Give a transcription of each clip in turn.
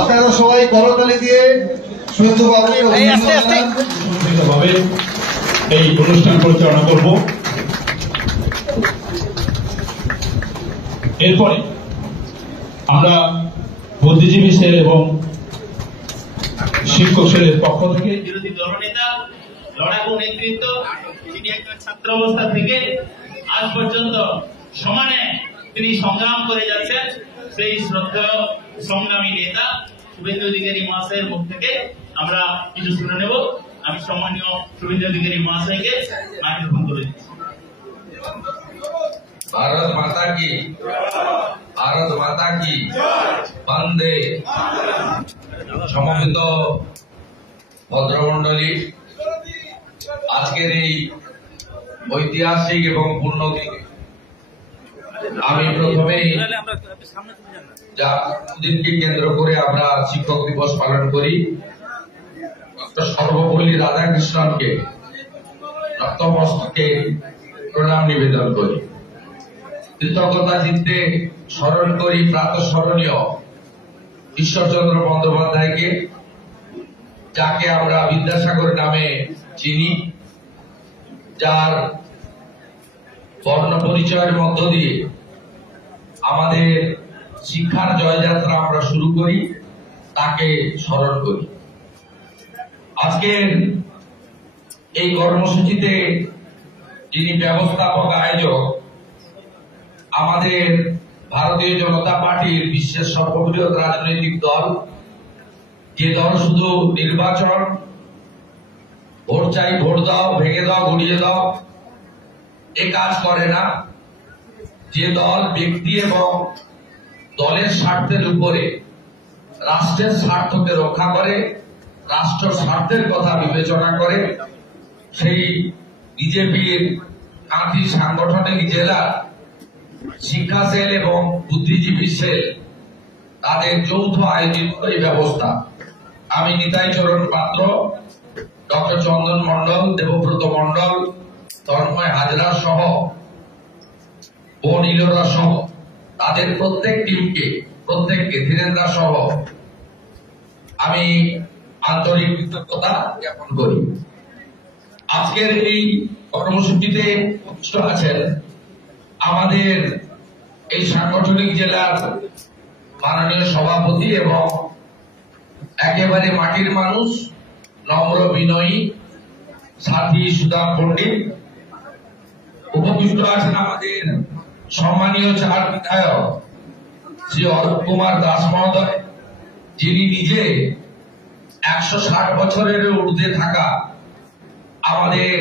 আপনারা সবাই করতালি দিয়ে শুভেন্দু বাবুকে ভাবে এই অনুষ্ঠান পরিচালনা করব। এরপরে আমরা বুদ্ধিজীবী সেল এবং শিক্ষক সেলের পক্ষ থেকে বিরোধী দলনেতা, লড়াকু নেতৃত্ব, তিনি একজন ছাত্র অবস্থা থেকে আজ পর্যন্ত সমানে তিনি সংগ্রাম করে যাচ্ছেন, সেই শ্রদ্ধেয় সংগ্রামী নেতা শুভেন্দু অধিকারী মহাশয়ের মুখ থেকে আমরা কিছু শুনে নেব। আমি সম্মানীয় শুভেন্দু অধিকারী মহাশয়কে মাইক্রোফোন করে দিচ্ছি। भारत माता की, भारत माता की बंदे। সমবেত ভদ্রমন্ডলী, আজকের এই ঐতিহাসিক এবং পূর্ণ দিনে আমি প্রথমেই যা দিনকে কেন্দ্র করে আমরা শিক্ষক দিবস পালন করি, সর্বপল্লী রাধাকৃষ্ণনকে নতমস্তকে প্রণাম নিবেদন করি। কৃতজ্ঞতা চিত্তে স্মরণ করি প্রাতঃস্মরণীয় ঈশ্বরচন্দ্র বন্দ্যোপাধ্যায়কে, যাকে আমরা বিদ্যাসাগর নামে চিনি, যার বর্ণ পরিচয়ের মধ্য দিয়ে আমাদের শিক্ষার জয়যাত্রা আমরা শুরু করি, তাকে স্মরণ করি। আজকের এই কর্মসূচিতে যিনি ব্যবস্থাপক আয়োজক, আমাদের ভারতীয় জনতা পার্টির বিশ্বের সর্ববৃহৎ রাজনৈতিক দল, যে দল শুধু নির্বাচন, ভোট চাই, ভোট দাও, ভেঙে দাও, গুড়িয়ে দাও, এ কাজ করে না, যে দল ব্যক্তি এবং দলের স্বার্থের উপরে রাষ্ট্রের স্বার্থকে রক্ষা করে, রাষ্ট্র স্বার্থের কথা বিবেচনা করে, সেই বিজেপির কাঁথি সাংগঠনিক জেলা শিক্ষা সেল এবং বুদ্ধিজীবী সেল, তাদের যৌথ আয়োজিত এই ব্যবস্থা। আমি নিতাই চরণ পাত্র, ডক্টর চন্দন মন্ডল, দেবব্রত মন্ডল, তন্ময় হাজরা সহ, বোন ইলোরা সহ, তাদের প্রত্যেক টিমকে, প্রত্যেককে, ধীরেন্দ্রা সহ আমি আন্তরিক কৃতজ্ঞতা জ্ঞাপন করি। আজকের এই কর্মসূচিতে উপস্থিত আছেন আমাদের এই সাংগঠনিক জেলার মাননীয় সভাপতি এবং একেবারে মাটির মানুষ, নম্র বিনয়ী সাথী সুদাম পণ্ডিত। উপস্থিত আছেন আমাদের সম্মানীয় চার বিধায়ক শ্রী অরূপ কুমার দাস মহোদয়, যিনি নিজে 160 বছরের ঊর্ধ্বে থাকা আমাদের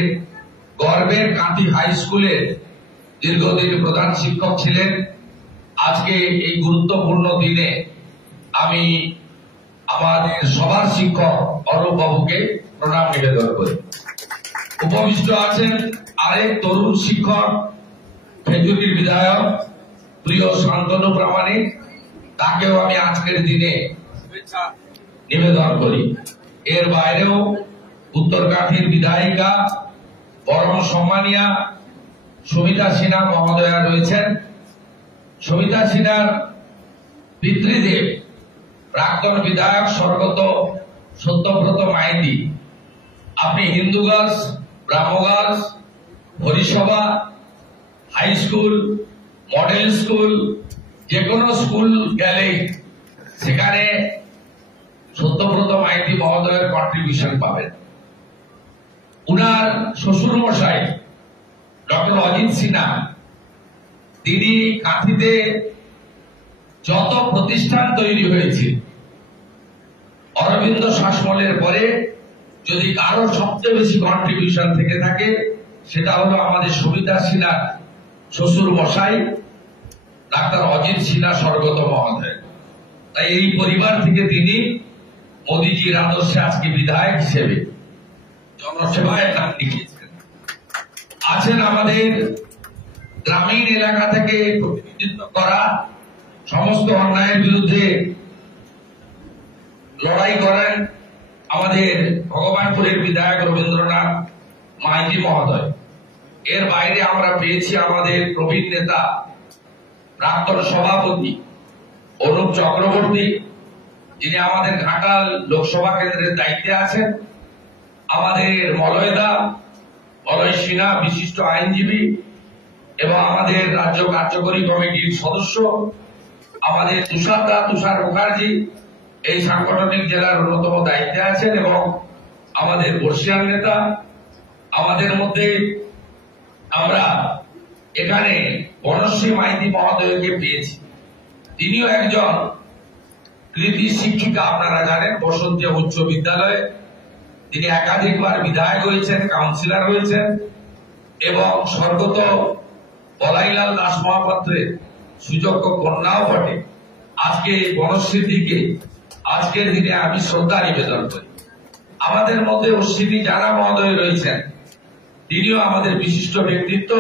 গর্বের কাঁথি হাই স্কুলের দীর্ঘদিন প্রধান শিক্ষক ছিলেন। আজকে এই গুরুত্বপূর্ণ দিনে আমি আমাদের সবার শিক্ষক অরূপ বাবুকে প্রণাম নিবেদন করি। উপবিষ্ট আছেন আরেক তরুণ শিক্ষক, খেজুরির বিধায়ক প্রিয় শান্তনু প্রামাণিক, তাকেও আমি আজকের দিনে শুভেচ্ছা নিবেদন করি। এর বাইরেও উত্তরকাঠির বিধায়িকা পরম সম্মানীয়া সুমিতা সিনহা মহোদয়া রয়েছেন। সুমিতা সিনহার পিতৃদেব প্রাক্তন বিধায়ক স্বর্গত সত্যব্রত মাইতি। আপনি Hindu girls, Brahmo girls, Harisabha, high school, model school, যে কোনো স্কুল গেলেই সেখানে সত্যব্রত মাইতি মহোদয়ের কন্ট্রিবিউশন পাবেন। উনার শ্বশুর মশাই ডক্টর অজিত সিনহা, তিনি কাঁথিতে যত প্রতিষ্ঠান তৈরি হয়েছে, অরবিন্দ শাসমলের পরে যদি কারো সবচেয়ে বেশি কন্ট্রিবিউশন থেকে থাকে, সেটা হলো আমাদের সুমিতা সিনহার শ্বশুর মশাই ডাক্তার অজিত সিনহা স্বর্গত মহোদয়। তাই এই পরিবার থেকে তিনি মোদীজির আদর্শে আজকে বিধায়ক হিসেবে জনসেবায় নাম লিখিয়েছেন। আছেন আমাদের গ্রামীণ এলাকা থেকে প্রতিনিধিত্ব করা, সমস্ত অন্যায়ের বিরুদ্ধে লড়াই করেন আমাদের ভগবানপুরের বিধায়ক রবীন্দ্রনাথ মাইতি মহোদয়। এর বাইরে আমরা পেয়েছি আমাদের প্রবীণ নেতা প্রাক্তন সভাপতি অনুপ চক্রবর্তী, যিনি আমাদের ঘাটাল লোকসভা কেন্দ্রের দায়িত্বে আছেন, আমাদের মলয় সিনহা বিশিষ্ট আইনজীবী এবং আমাদের রাজ্য কার্যকরী কমিটির সদস্য, আমাদের তুষার মুখার্জি এই সাংগঠনিক জেলার অন্যতম দায়িত্বে আছেন, এবং আমাদের বর্ষিয়ান নেতা। আমাদের মধ্যে আমরা এখানে বনশ্রী মাইতি মহোদয়কে পেয়েছি। তিনিও একজন কৃতি শিক্ষিকা, আপনারা জানেন, বসন্তিয়া উচ্চ বিদ্যালয়ে তিনি একাধিকবার বিধায়ক হয়েছেন, কাউন্সিলর হয়েছেন, এবং স্বর্গত বলাইলাল দাস মহাপাত্রের সুযোগ্য কন্যাও বটে। আজকে বনশ্রীদিকে আজকের দিনে আমি শ্রদ্ধা নিবেদন করি। আমাদের মধ্যে অশ্বিনী জানা মহোদয় রয়েছেন, তিনিও আমাদের বিশিষ্ট ব্যক্তিত্ব,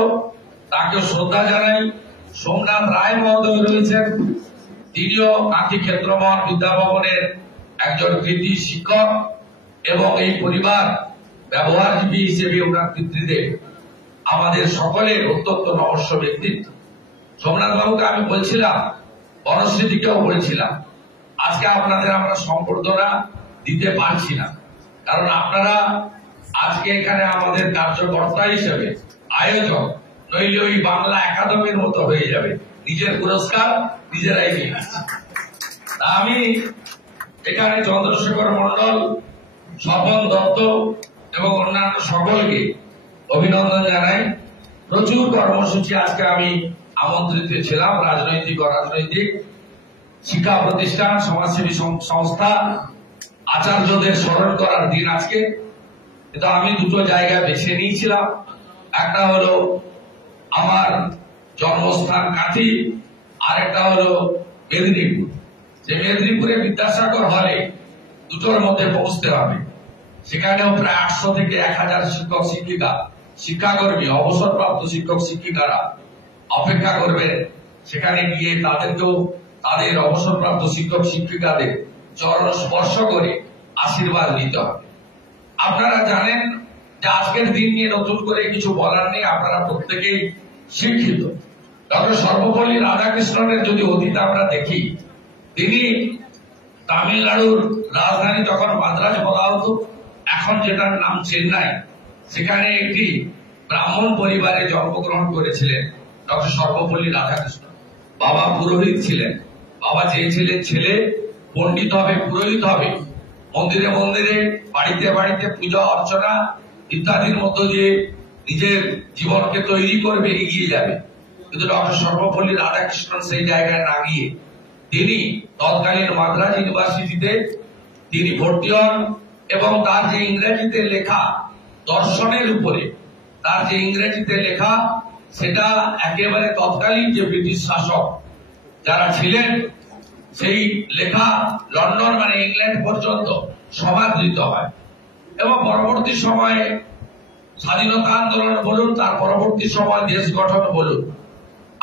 তাকে শ্রদ্ধা জানাই। সোমনাথ রায় মহোদয় রয়েছেন, তিনিও কাঁথি ক্ষেত্রমোহন বিদ্যাভবনের একজন কৃতি শিক্ষক এবং এই পরিবার ব্যবহারজীবী হিসেবে ওনার পিতৃদেব আমাদের সকলের অত্যন্ত নমস্য ব্যক্তিত্ব। সোমনাথ বাবুকে আমি বলছিলাম, বনশ্রীদিকেও বলছিলাম, আজকে আপনাদের আমরা সম্বর্ধনা দিতে পারছি না, কারণ আপনারা আজকে এখানে আমাদের কার্যকর্তা হিসেবে আয়োজক, নইলে ওই বাংলা একাডেমির মতো হয়ে যাবে, নিজের পুরস্কার নিজেরাই নিয়ে আসছে। আমি এখানে চন্দ্রশেখর মন্ডল, স্বপন দত্ত এবং অন্যান্য সকলকে অভিনন্দন জানাই। প্রচুর কর্মসূচি আজকে আমি আমন্ত্রিত ছিলাম, রাজনৈতিক অরাজনৈতিক, শিক্ষা প্রতিষ্ঠান, সমাজসেবী সংস্থা, আচার্যদের স্মরণ করার দিন আজকে। কিন্তু আমি দুটো জায়গা বেছে নিয়েছিলাম, একটা হলো আমার জন্মস্থান কাঁথি, আর একটা হলো মেদিনীপুর। যে মেদিনীপুরে বিদ্যাসাগর হলে দুটোর মধ্যে পৌঁছতে হবে, সেখানেও প্রায় 800 থেকে 1000 শিক্ষক শিক্ষিকা, শিক্ষাকর্মী, অবসরপ্রাপ্ত শিক্ষক শিক্ষিকারা অপেক্ষা করবেন। সেখানে গিয়ে তাদেরকেও তাদের অবসরপ্রাপ্ত শিক্ষক শিক্ষিকাদের চরণ স্পর্শ করে আশীর্বাদ নিতে হবে। আপনারা জানেন যে আজকের দিন নিয়ে নতুন করে কিছু বলার নেই, আপনারা প্রত্যেকেই শিক্ষিত। ডক্টর সর্বপল্লী রাধাকৃষ্ণনের যদি অতীত আমরা দেখি, তিনি তামিলনাড়ুর রাজধানী তখন মাদ্রাজ বলা হতো, এখন যেটার নাম চেন্নাই, সেখানে একটি ব্রাহ্মণ পরিবারে জন্মগ্রহণ করেছিলেন ডক্টর সর্বপল্লী রাধাকৃষ্ণ। বাবা পুরোহিত ছিলেন, বাবা চেয়েছিলেন ছেলে পণ্ডিত হবে, পুরোহিত হবে, মন্দিরে মন্দিরে, বাড়িতে বাড়িতে পূজা অর্চনা ইত্যাদির মধ্য দিয়ে নিজের জীবনকে তৈরি করবে, এগিয়ে যাবে। কিন্তু ডক্টর সর্বপল্লী রাধাকৃষ্ণন সেই জায়গায় না গিয়ে তিনি তৎকালীন মাদ্রাজ ইউনিভার্সিটিতে তিনি ভর্তি হন, এবং তার যে ইংরেজিতে লেখা দর্শনের উপরে তার যে ইংরেজিতে লেখা, সেটা একেবারে তৎকালীন যে ব্রিটিশ শাসক যারা ছিলেন, সেই লেখা লন্ডন মানে ইংল্যান্ড পর্যন্ত সমাদৃত হয়। এবং পরবর্তী সময়ে স্বাধীনতা আন্দোলন বলুন, তার পরবর্তী সময় দেশ গঠন বলুন,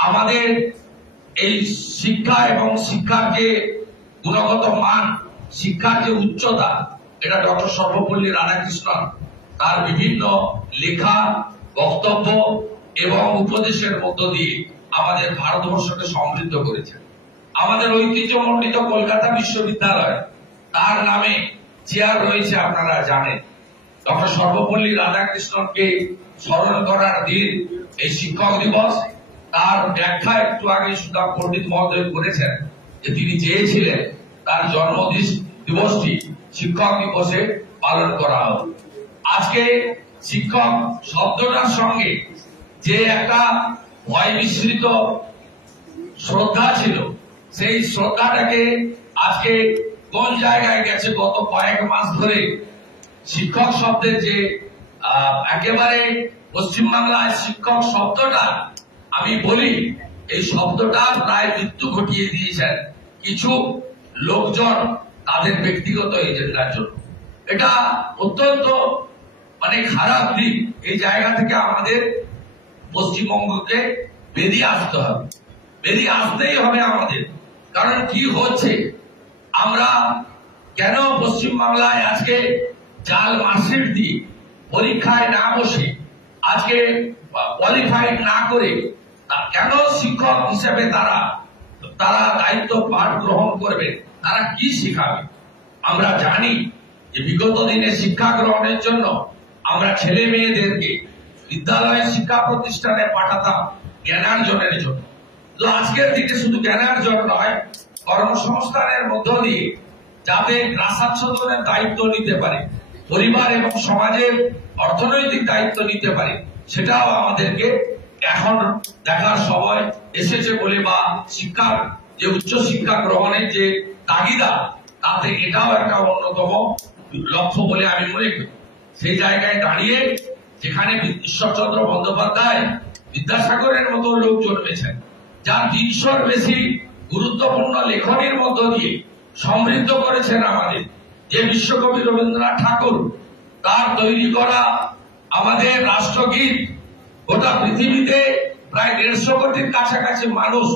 আমাদের এই শিক্ষা এবং শিক্ষার যে গুণগত মান, শিক্ষার যে উচ্চতা, এটা ডক্টর সর্বপল্লী রাধাকৃষ্ণন তার বিভিন্ন লেখা, বক্তব্য এবং উপদেশের মধ্য দিয়ে আমাদের ভারতবর্ষকে সমৃদ্ধ করেছেন। আমাদের ঐতিহ্যমণ্ডিত কলকাতা বিশ্ববিদ্যালয়, তার নামে চেয়ার রয়েছে, আপনারা জানেন। ডক্টর সর্বপল্লী রাধাকৃষ্ণনকে স্মরণ করার দিন এই শিক্ষক দিবস। তার ব্যাখ্যা একটু আগে সুদাম পণ্ডিত মহোদয় করেছেন যে তিনি চেয়েছিলেন তার জন্ম দিবসটি শিক্ষক দিবসে পালন করা হবে। আজকে শিক্ষক শব্দটার সঙ্গে যে একটা ভয় মিশ্রিত শ্রদ্ধা ছিল, সেই শ্রদ্ধাটাকে আজকে কোন জায়গায় গেছে? গত কয়েক মাস ধরে শিক্ষক শব্দের যে একেবারে পশ্চিমবাংলায় শিক্ষক শব্দটা, আমি বলি এই শব্দটা প্রায় মৃত্যু ঘটিয়ে দিয়েছেন কিছু লোকজন তাদের ব্যক্তিগত এজেন্ডার জন্য। এটা অত্যন্ত খারাপ দিক। এই জায়গা থেকে আমাদের পশ্চিমবঙ্গকে বেরিয়ে আসতে হবে, বেরিয়ে আসতেই হবে আমাদের। কারণ কি হচ্ছে, আমরা কেন পশ্চিমবাংলায় আজকে জাল মার্কশিট দিয়ে পরীক্ষায় না বসে, আজকে কোয়ালিফাইড না করে কেন শিক্ষক হিসেবে তারা দায়িত্ব পাঠ গ্রহণ করবে? তারা কি শিখাবে? আমরা জানি যে বিগত দিনে শিক্ষা গ্রহণের জন্য আমরা ছেলে মেয়েদেরকে বিদ্যালয়ে শিক্ষা প্রতিষ্ঠানে পাঠাতাম জ্ঞানার্জনের জন্য। তো আজকের দিনে শুধু জ্ঞানার্জন নয়, কর্মসংস্থানের মধ্য দিয়ে যাতে গ্রাসাচ্ছাদনের দায়িত্ব নিতে পারে, পরিবার এবং সমাজের অর্থনৈতিক দায়িত্ব নিতে পারে, সেটাও আমাদেরকে এখন দেখার সময় এসেছে বলে, বা শিক্ষার যে উচ্চ শিক্ষা গ্রহণের যে তাগিদা, তাতে এটাও একটা অন্যতম লক্ষ্য বলে আমি মনে করি। সেই জায়গায় দাঁড়িয়ে যেখানে ঈশ্বরচন্দ্র বন্দ্যোপাধ্যায়, বিদ্যাসাগরের মতো লোক জন্মেছেন, যার 300-র বেশি গুরুত্বপূর্ণ লেখনীর মধ্য দিয়ে সমৃদ্ধ করেছেন আমাদের, যে বিশ্বকবি রবীন্দ্রনাথ ঠাকুর, তার তৈরি করা আমাদের রাষ্ট্রগীত গোটা পৃথিবীতে প্রায় 150 কোটির কাছাকাছি মানুষ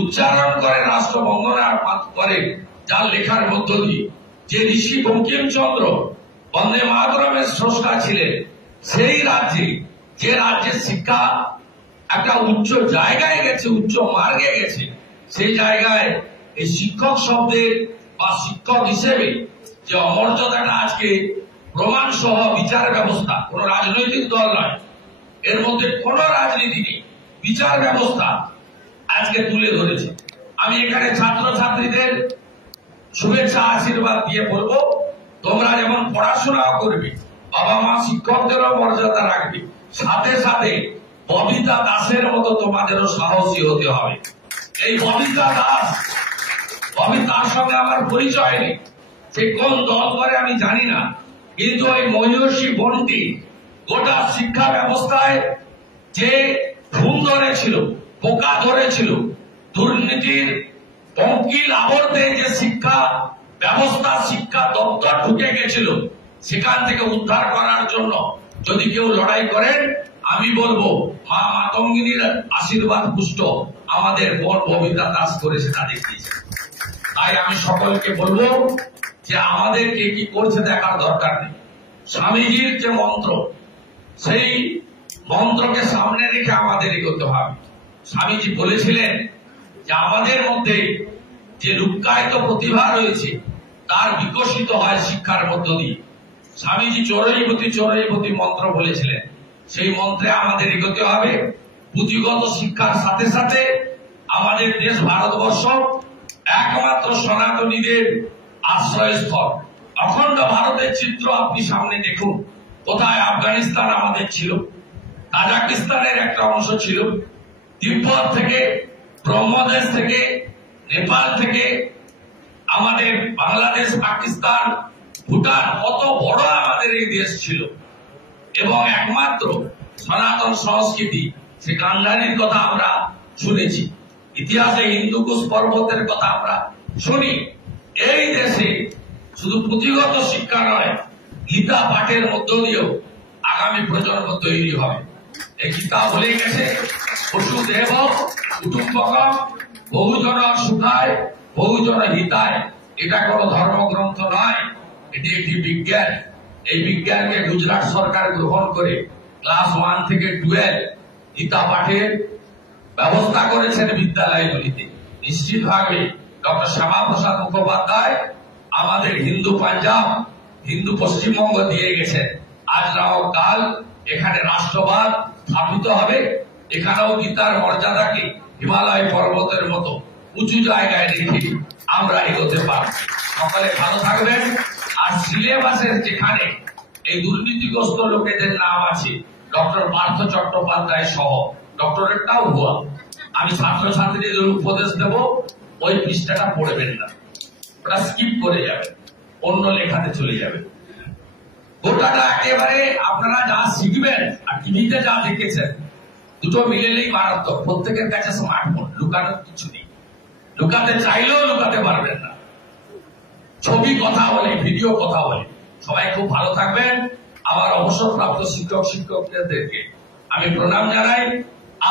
উচ্চারণ করে, রাষ্ট্র বন্দনা করে, যার লেখার মধ্য দিয়ে, যে ঋষি বঙ্কিমচন্দ্র বন্দে মাতরমের স্রষ্টা ছিলেন, সেই রাজ্যে, যে রাজ্যের শিক্ষা একটা উচ্চ জায়গায় গেছে, উচ্চ মার্গে গেছে, সেই জায়গায় এই শিক্ষক শব্দের বা শিক্ষক হিসেবে যে অমর্যাদাটা আজকে প্রমাণ সহ বিচার ব্যবস্থা, কোন রাজনৈতিক দল নয়, এর মধ্যে কোন রাজনীতি নেই, বিচার ব্যবস্থা আজকে তুলে ধরেছে। আমি এখানে ছাত্রছাত্রীদের শুভেচ্ছা আশীর্বাদ দিয়ে বলবো, তোমরা যেমন পড়াশোনাও করবে, বাবা মা শিক্ষকদেরও মর্যাদা রাখবে, সাথে সাথে ববিতা দাসের মতো তোমাদেরও সাহসী হতে হবে। এই ববিতা দাস, তার সঙ্গে আমার পরিচয় নেই, সে কোন দল করে আমি জানি না, কিন্তু ওই মহিষী বনটি গোটা শিক্ষা ব্যবস্থায় যে ঘুম ধরেছিল, পোকা ধরেছিল, দুর্নীতির পঙ্কিল আবর্তে যে শিক্ষা ব্যবস্থা, শিক্ষা দপ্তর ঢুকে গেছিল, সেখান থেকে উদ্ধার করার জন্য যদি কেউ লড়াই করেন, আমি বলবো মা মাতঙ্গিনীর আশীর্বাদ পুষ্ট আমাদের বোন ববিতা দাস করে সেটা দেখিয়েছে। তাই আমি সকলকে বলবো যে আমাদেরকে কি করছে দেখার দরকার নেই। স্বামীজির যে মন্ত্র, সেই মন্ত্রকে সামনে রেখে আমাদের এগোতে হবে। স্বামীজি বলেছিলেন যে আমাদের মধ্যে যে লুক্কায়িত প্রতিভা রয়েছে, তার বিকশিত হয় শিক্ষার মধ্য দিয়ে। স্বামীজি চরৈবতী মন্ত্র বলেছিলেন, সেই মন্ত্রে আমাদের এগোতে হবে। পুঁথিগত শিক্ষার সাথে সাথে আমাদের দেশ ভারতবর্ষ একমাত্র সনাতনীদের আশ্রয়স্থল। অখণ্ড ভারতের চিত্র আপনি সামনে দেখুন, কোথায় আফগানিস্তান আমাদের ছিল, কাজাকিস্তানের একটা অংশ ছিল, তিব্বত থেকে, ব্রহ্মদেশ থেকে, নেপাল থেকে, আমাদের বাংলাদেশ, পাকিস্তান, ভুটান, কত বড় আমাদের এই দেশ ছিল। এবং একমাত্র সনাতন সংস্কৃতি, সে গান্ধারীর কথা আমরা শুনেছি, ইতিহাসে হিন্দুকুশ পর্বতের কথা আমরা শুনি। এই দেশে শুধু পুঁথিগত শিক্ষা নয়, গীতা পাঠের মধ্য দিয়েও আগামী প্রজন্ম তৈরি হবে। এই গীতা বলে গেছে, বসুদেব কুটুম্বকম বহুজন সুখায় বহুজন হিতায়। এটা কোন ধর্মগ্রন্থ নয়, এটি একটি বিজ্ঞান। এই বিজ্ঞানকে গুজরাট সরকার গ্রহণ করে ক্লাস 1 থেকে 12 গীতা পাঠের ব্যবস্থা করেছেন বিদ্যালয়গুলিতে। নিশ্চিতভাবে ডক্টর শ্যামাপ্রসাদ মুখোপাধ্যায় আমাদের হিন্দু পাঞ্জাব, হিন্দু পশ্চিমবঙ্গ দিয়ে গেছেন। আজ না হোক কাল এখানে রাষ্ট্রবাদ স্থাপিত হবে, এখানেও গীতার মর্যাদাকে হিমালয় পর্বতের মতো উঁচু জায়গায় রেখে আমরা এগোতে পারব। সকলে ভালো থাকবেন। আর সিলেবাসের যেখানে এই দুর্নীতিগ্রস্ত লোকেদের নাম আছে, ডক্টর পার্থ চট্টোপাধ্যায় সহ, ডক্টরেটটাও হুয়া, আমি ছাত্রছাত্রীদের উপদেশ দেব, ওই পৃষ্ঠাটা পড়বেন না, ওটা স্কিপ করে যাবে, অন্য লেখাতে চলে যাবে। গোটাটা একেবারে আপনারা যা শিখবেন আর টিভিতে যা দেখেছেন, দুটো মিলেলেই মারাত্মক। প্রত্যেকের কাছে স্মার্টফোন, লুকানোর কিছু নেই, লুকাতে চাইলেও লুকাতে পারবেন না। ছবি কথা বলে, ভিডিও কথা বলে। সবাই খুব ভালো থাকবেন। আমার অবসরপ্রাপ্ত শিক্ষকদেরকে আমি প্রণাম জানাই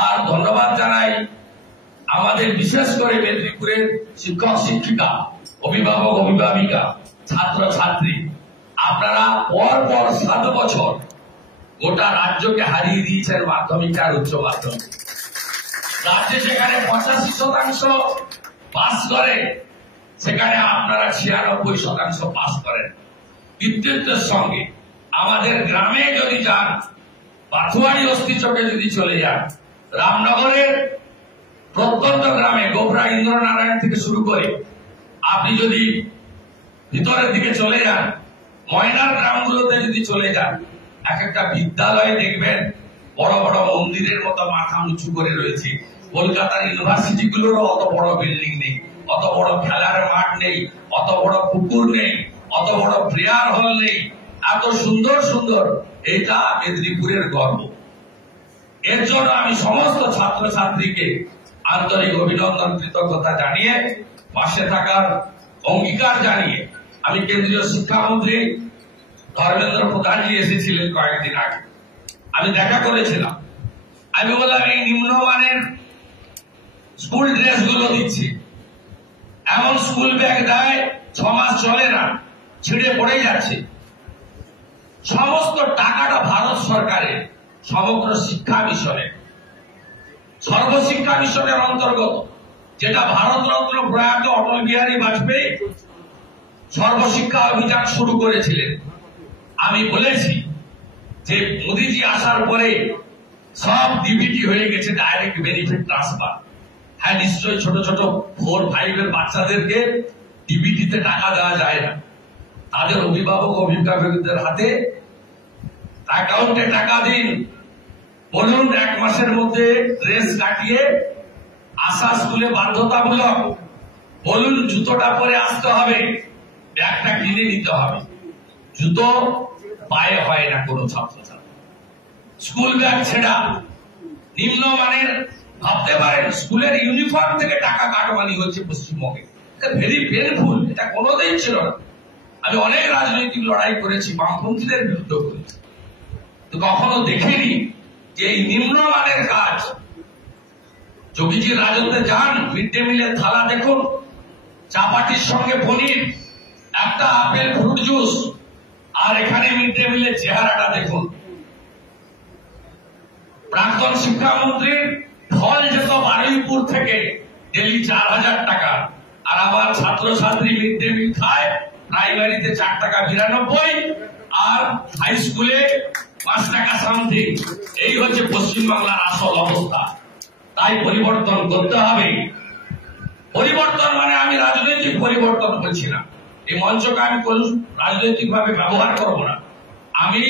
আর ধন্যবাদ জানাই। আমাদের বিশেষ করে মেদিনীপুরের শিক্ষক শিক্ষিকা, অভিভাবক অভিভাবিকা, ছাত্র ছাত্রী, আপনারা পর 7 বছর গোটা রাজ্যকে হারিয়ে দিয়েছেন মাধ্যমিক আর উচ্চ মাধ্যমিক। রাজ্যে যেখানে 85% পাস করে, সেখানে আপনারা 96% পাস করেন। কৃতিত্বের সঙ্গে আমাদের গ্রামে যদি যান, পাথুয়ারি অস্থিচকে যদি চলে যান, রামনগরের প্রত্যন্ত গ্রামে গোবরা ইন্দ্রনারায়ণ থেকে শুরু করে আপনি যদি ভিতরের দিকে চলে যান, ময়নার গ্রামগুলোতে যদি চলে যান, এক একটা বিদ্যালয়ে দেখবেন বড় বড় মন্দিরের মতো মাথা উঁচু করে রয়েছে। কলকাতার ইউনিভার্সিটি গুলোরও অত বড় বিল্ডিং নেই, অত বড় খেলার মাঠ নেই, অত বড় পুকুর নেই, অত বড় প্রেয়ার হল নেই। এত সুন্দর সুন্দর, এটা মেদিনীপুরের গর্ব। এর জন্য আমি সমস্ত ছাত্রছাত্রীকে আন্তরিক অভিনন্দন, কৃতজ্ঞতা জানিয়ে, পাশে থাকার অঙ্গীকার জানিয়ে, আমি কেন্দ্রীয় শিক্ষামন্ত্রী ধর্মেন্দ্র প্রধানজি এসেছিলেন কয়েকদিন আগে, আমি দেখা করেছিলাম। আমি বললাম এই নিম্নমানের স্কুল ড্রেস গুলো দিচ্ছে, এমন স্কুল ব্যাগ দেয় 6 মাস চলে না, ছিঁড়ে পড়ে যাচ্ছে। সমস্ত টাকাটা ভারত সরকারের সমগ্র শিক্ষা মিশনে, সর্বশিক্ষা মিশনের অন্তর্গত, যেটা ভারতরত্ন প্রয়াত অটল বিহারী বাজপেয়ী সর্বশিক্ষা অভিযান শুরু করেছিলেন। আমি বলেছি যে মোদীজি আসার পরে সব ডিবিটি হয়ে গেছে, ডাইরেক্ট বেনিফিট ট্রান্সফার। হ্যাঁ, নিশ্চয়ই ছোট ছোট 4-5 এর বাচ্চাদেরকে ডিবিটিতে টাকা দেওয়া যায় না, তাদের অভিভাবক অভিভাবকদের হাতে অ্যাকাউন্টে টাকা দিন, বলুন 1 মাসের মধ্যে ড্রেস কাটিয়ে আসা স্কুলে বাধ্যতামূলক, বলুন জুতোটা পরে আসতে হবে, ব্যাগটা কিনে নিতে হবে। জুতো পায়ে হয় না কোনো ছাত্রছাত্রী, স্কুল ব্যাগ ছেঁড়া, নিম্নমানের। ভাবতে পারেন স্কুলের ইউনিফর্ম থেকে টাকা কাটমানি হচ্ছে পশ্চিমবঙ্গে, ভেরি পেনফুল। এটা কোনোদিন ছিল না। আমি অনেক রাজনৈতিক লড়াই করেছি, বামপন্থীদের বিরুদ্ধে করেছি, তো কখনো দেখিনি যে এই নিম্নমানের কাজ। যোগীজির রাজত্বে যান, মিড ডে মিলের থালা দেখুন, চাপাটির সঙ্গে পনির, একটা আপেল ফ্রুট জুস, আর এখানে মিড ডে মিলের চেহারাটা দেখুন। প্রাক্তন শিক্ষামন্ত্রীর ফল যেত বারুইপুর থেকে ডেলি 4000 টাকা, আর আবার ছাত্রছাত্রী মিড ডে মিল খায় প্রাইমারিতে 4 টাকা 92, আর হাই স্কুলে 5 টাকা সামথিং। এই হচ্ছে পশ্চিমবাংলার আসল অবস্থা। তাই পরিবর্তন করতে হবে। পরিবর্তন মানে আমি রাজনৈতিক পরিবর্তন বলছি না, এই মঞ্চকে আমি রাজনৈতিক ভাবে ব্যবহার করব না, আমি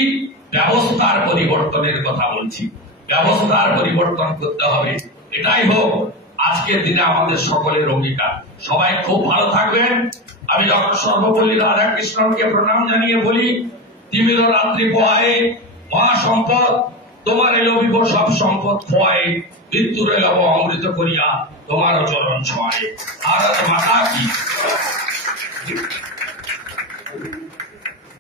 ব্যবস্থার পরিবর্তনের কথা বলছি। ব্যবস্থার পরিবর্তন করতে হবে, এটাই হোক আজকের দিনে আমাদের সকলের অঙ্গীকার। সবাই খুব ভালো থাকবেন। আমি ডক্টর সর্বপল্লী রাধাকৃষ্ণনকে প্রণাম জানিয়ে বলি, তিমির রাত্রি পোহায়ে মহাসম্পদ, তোমার এলবিব সব সম্পদ খোয়ায়ে, মৃত্যুর এলব অমৃত করিয়া তোমার চরণ ছোঁয়ায়ে। ভারত মাতা কি।